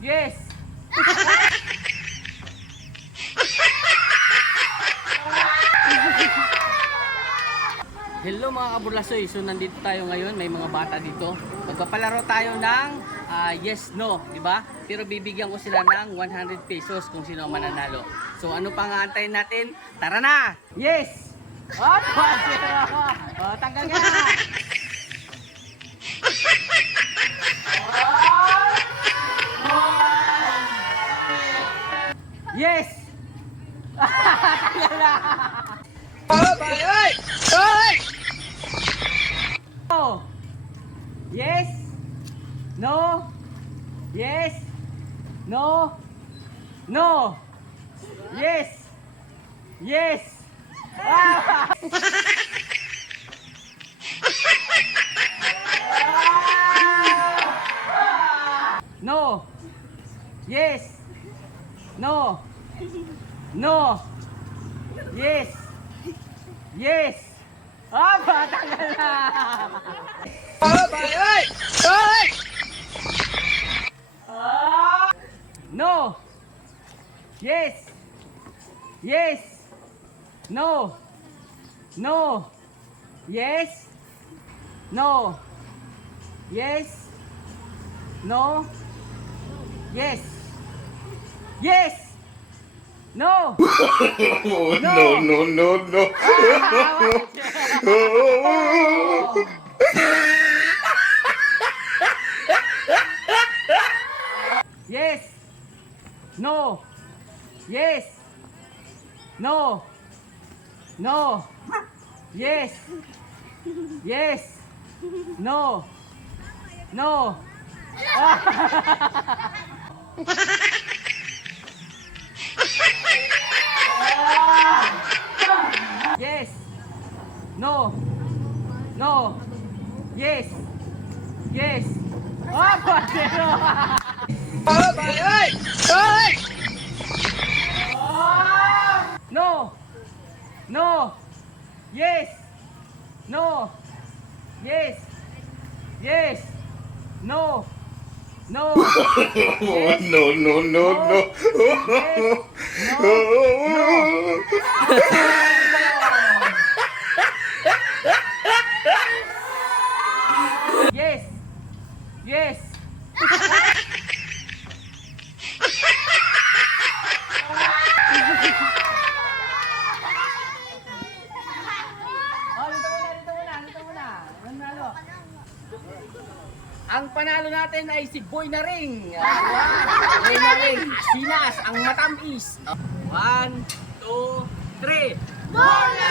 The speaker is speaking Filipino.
Yes! Hello mga kabulasoy, so nandito tayo ngayon, may mga bata dito. Magpapalaro tayo ng yes, no, di ba? Pero bibigyan ko sila ng 100 pesos kung sino ang mananalo. So ano pang aantayin natin? Tara na! Yes! Oh, tanggal nga! Yes! Tanggal na! No. Yes. No. Yes. No. No. Yes. Yes. Ah. No. Yes. No. No. Yes. Yes. Ah, tanggal na. No. Yes. Yes. No. No. Yes. No. Yes. No. Yes. Yes. No. No. Yes. No. Yes. No. No. Yes. Yes. No. No. Yes. No. No. Yes. Yes. Oh, no. No. Yes. No. Yes. Yes. No. No. Yes. No. Yes. Yes. Dito muna. Nanalo. Ang panalo natin ay si Boy na Ring. Boy na Ring. Sinas, ang matamis. 1, 2, 3. Boy na